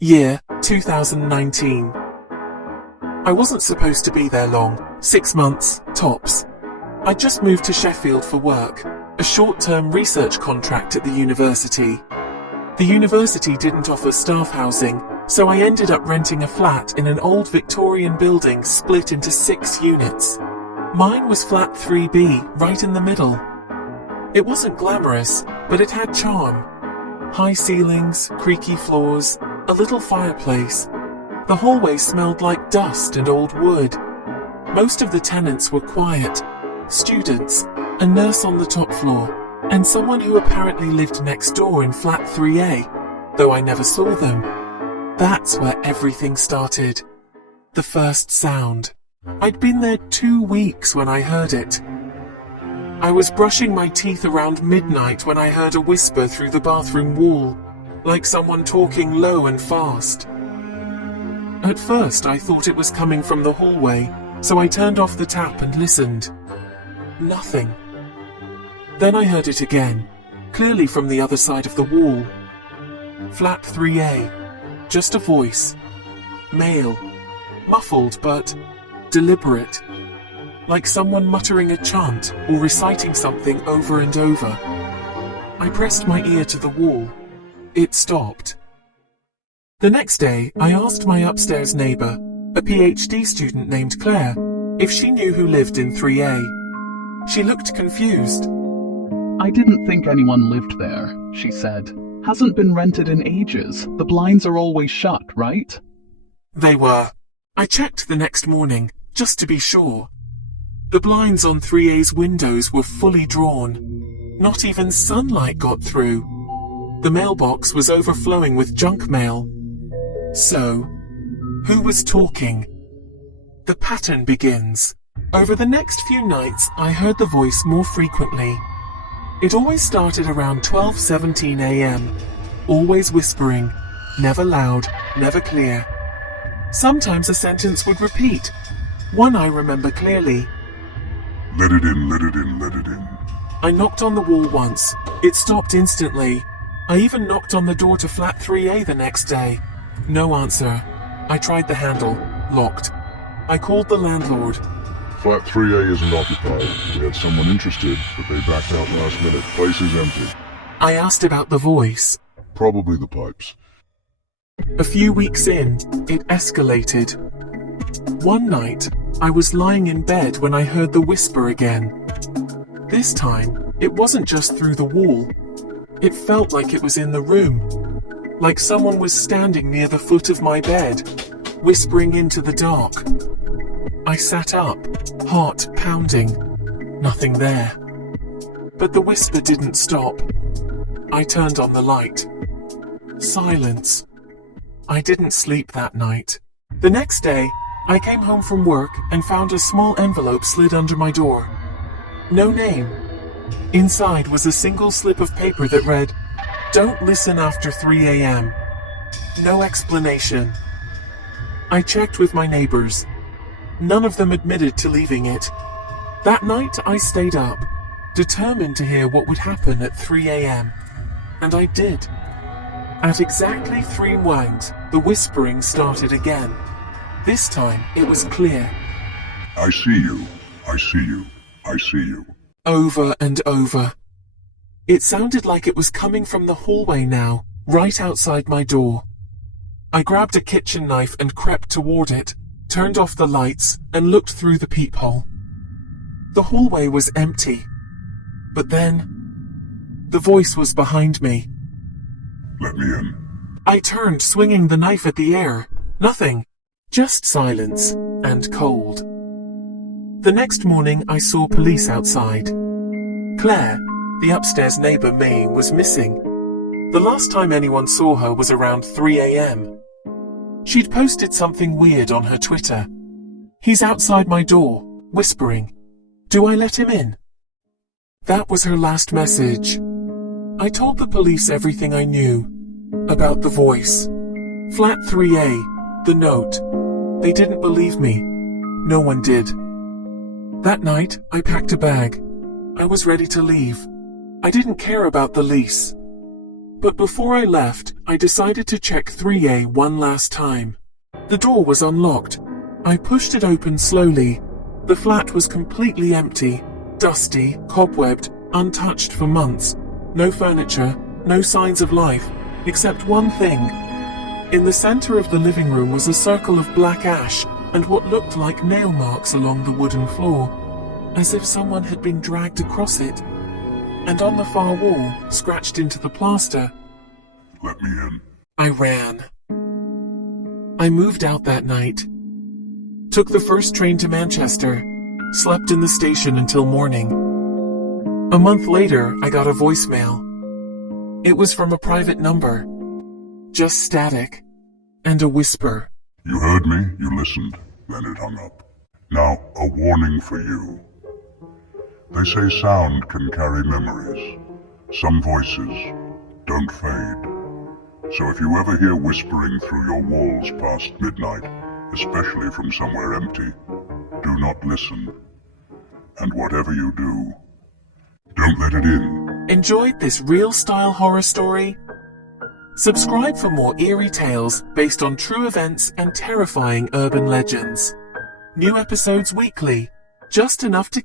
Year 2019. I wasn't supposed to be there long, 6 months, tops. I just moved to Sheffield for work, a short-term research contract at the university. The university didn't offer staff housing, so I ended up renting a flat in an old Victorian building split into 6 units. Mine was flat 3B, right in the middle. It wasn't glamorous, but it had charm. High ceilings, creaky floors, a little fireplace. The hallway smelled like dust and old wood. Most of the tenants were quiet. Students, a nurse on the top floor, and someone who apparently lived next door in flat 3A, though I never saw them. That's where everything started. The first sound. I'd been there 2 weeks when I heard it. I was brushing my teeth around midnight when I heard a whisper through the bathroom wall, like someone talking low and fast. At first I thought it was coming from the hallway, so I turned off the tap and listened. Nothing. Then I heard it again, clearly from the other side of the wall. Flat 3A. Just a voice. Male. Muffled but deliberate. Like someone muttering a chant or reciting something over and over. I pressed my ear to the wall. It stopped. The next day, I asked my upstairs neighbour, a PhD student named Claire, if she knew who lived in 3A. She looked confused. I didn't think anyone lived there, she said. Hasn't been rented in ages. The blinds are always shut, right? They were. I checked the next morning, just to be sure. The blinds on 3A's windows were fully drawn. Not even sunlight got through. The mailbox was overflowing with junk mail. So, who was talking? The pattern begins. Over the next few nights, I heard the voice more frequently. It always started around 12:17 a.m. Always whispering, never loud, never clear. Sometimes a sentence would repeat. One I remember clearly. Let it in, let it in, let it in. I knocked on the wall once. It stopped instantly. I even knocked on the door to flat 3A the next day. No answer. I tried the handle. Locked. I called the landlord. Flat 3A isn't occupied. We had someone interested, but they backed out last minute. Place is empty. I asked about the voice. Probably the pipes. A few weeks in, it escalated. One night, I was lying in bed when I heard the whisper again. This time, it wasn't just through the wall. It felt like it was in the room. Like someone was standing near the foot of my bed, whispering into the dark. I sat up, heart pounding. Nothing there. But the whisper didn't stop. I turned on the light. Silence. I didn't sleep that night. The next day, I came home from work and found a small envelope slid under my door. No name. Inside was a single slip of paper that read, "Don't listen after 3 a.m." No explanation. I checked with my neighbors. None of them admitted to leaving it. That night I stayed up, determined to hear what would happen at 3 a.m. And I did. At exactly 3 wangs, the whispering started again. This time it was clear. I see you. I see you. I see you. Over and over. It sounded like it was coming from the hallway now, right outside my door. I grabbed a kitchen knife and crept toward it, turned off the lights, and looked through the peephole. The hallway was empty. But then, the voice was behind me. Let me in. I turned, swinging the knife at the air. Nothing. Just silence and cold. The next morning, I saw police outside. Claire, the upstairs neighbor May, was missing. The last time anyone saw her was around 3 a.m. She'd posted something weird on her Twitter. "He's outside my door, whispering. Do I let him in?" That was her last message. I told the police everything I knew. About the voice. Flat 3A, the note. They didn't believe me. No one did. That night, I packed a bag. I was ready to leave. I didn't care about the lease. But before I left, I decided to check 3A one last time. The door was unlocked. I pushed it open slowly. The flat was completely empty, dusty, cobwebbed, untouched for months. No furniture, no signs of life, except one thing. In the center of the living room was a circle of black ash and what looked like nail marks along the wooden floor, as if someone had been dragged across it. And on the far wall, scratched into the plaster, Let me in. I ran. I moved out that night. Took the first train to Manchester. Slept in the station until morning. A month later, I got a voicemail. It was from a private number. Just static. And a whisper. You heard me, you listened, then it hung up. Now, a warning for you. They say sound can carry memories. Some voices don't fade. So if you ever hear whispering through your walls past midnight, especially from somewhere empty, do not listen. And whatever you do, don't let it in. Enjoyed this real-style horror story? Subscribe for more eerie tales based on true events and terrifying urban legends. New episodes weekly, just enough to